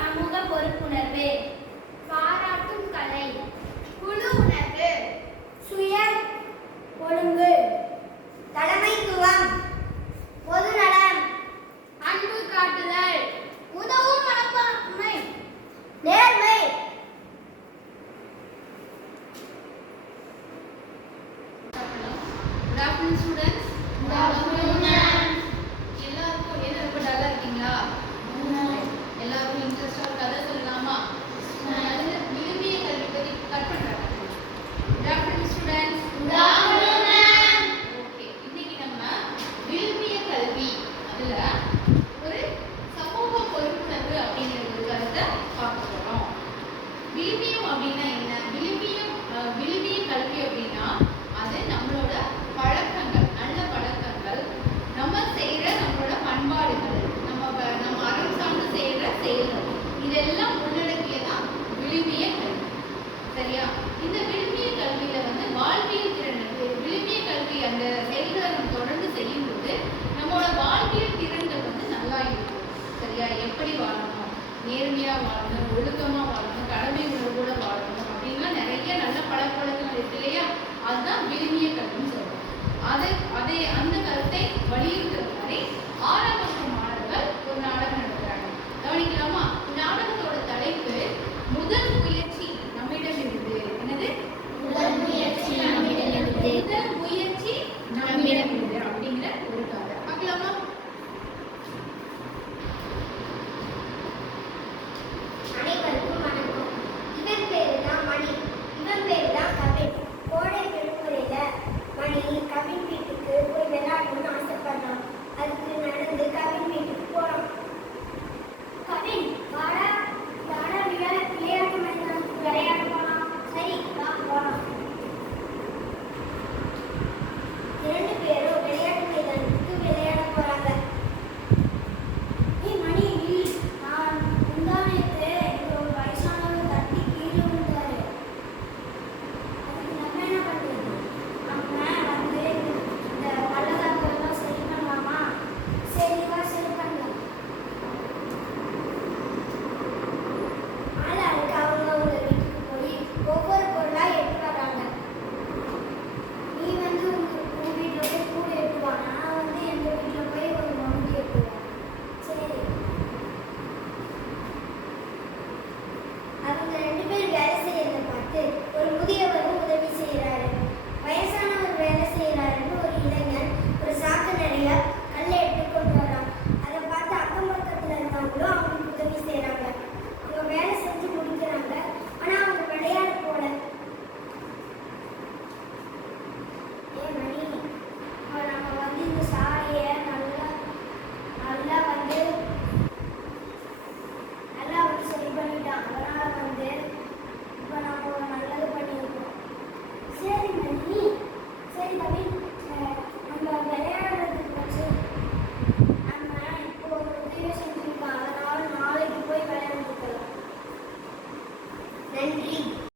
சமூக பொறுப்புணர்வு, பாராட்டும் கலை, குழு உணர்வு, சுய ஒழுங்கு, தலைமைத்துவம், பொதுநலம், அன்பு காட்டுதல், உதவும் மனப்பான்மை, நேர்மை. Good afternoon students. Good afternoon. எல்லாருக்கும் என்ன ரொம்ப டல்லா இருக்கீங்களா? எல்லாருக்கும் இன்ட்ரெஸ்டா ஒரு கதை சொல்லலாமா? அது விரும்பிய கல்வி பத்தி கட் பண்றாங்க. Good afternoon students. Good afternoon ma'am. Okay, இன்னைக்கு நம்ம விரும்பிய கல்வி அதுல ஒரு சமூக பொறுப்புணர்வு அப்படிங்கிற ஒரு கருத்தை பார்க்க போறோம். விரும்பியம் அப்படின்னா என்ன? விரும்பிய கல்வி அப்படின்னா அது நம்மளோட பழக்கங்கள், நல்ல பழக்கங்கள், நம்ம செய்யற நம்மளோட பண்பாடுகள், நம்ம அறம் சார்ந்து செய்யற செயல்கள், இதெல்லாம் உள்ளடக்கியதான் விழுமிய கல்வி. சரியா? இந்த விழுமிய கல்வியில வாழ்வியல் திறன், விழுமிய கல்வி அந்த செயல்களை நம்ம தொடர்ந்து செய்யும்போது நம்மளோட வாழ்வியல் திறன்கள் நல்லா இருக்கும். சரியா? எப்படி வாழணும், நேர்மையா வாழணும், ஒழுக்கமா வாழணும், கடமை உணர்வோட வாழணும் அப்படின்லாம் நிறைய நல்ல பழக்கவழக்கங்கள் இருக்கு இல்லையா? அதுதான் விழுமிய கல்வின்னு சொல்றோம். அந்த கருத்தை வலியுறுத்துற மாதிரி 6ஆம் வகுப்பு மாணவர்கள் ஒரு நாடகம் நடத்துறாங்க. கவனிக்கலாமா? நாடகத்தோட தலைப்பு முதல் முயற்சி நம்மிடமிருந்து. என்னது? முதல் முயற்சி நம்மிடமிருந்து. முதல் முயற்சி நம்மிடமிருந்து அப்படிங்கிற ஒரு கதை. பார்க்கலாமா? அனைவருக்கும் வணக்கம். இவன் பேரு தான் மணி, இவன் பேரு தான் கவின். கோடை விடுமுறையில மணி கவின் வீட்டுக்கு போய் விளையாடணும்னு ஆசைப்படுறான். அதுக்கு நடந்து கவின் வீட்டுக்கு போறான். கவின், வாடா வாடா விளையாட்டு மைதானத்துக்கு விளையாட போலாம். சரி வா போலாம். 2 பேரும் விளையாட்டு மைதானத்துக்கு விளையாட போறாங்க. ஏய் மணி, நான் முந்தானேத்து ஒரு வயசானவர் தட்டி கீழே விழுந்தாரு. அதுக்கு நம்ம என்ன பண்றது? நம்ம இந்த பள்ளத்தாக்கெல்லாம் சரி பண்ணலாமா? சரிவா, சரி பண்ணலாம். ஆளாளுக்கு அவங்க வீட்டுக்கு போய் ஒவ்வொரு பொருளா எடுத்து வர்றாங்க. நீ உங்க வீட்டில் போய் கூடு எடுத்துவா, நான் எங்கள் வீட்டில் போய் ஒரு மம்முட்டி எடுத்துவேன். சரி. அவங்க 2 பேரும் வேலை செய்யறதை பார்த்து ஒரு முதியவரும் உதவி செய்கிறாரு. வயசான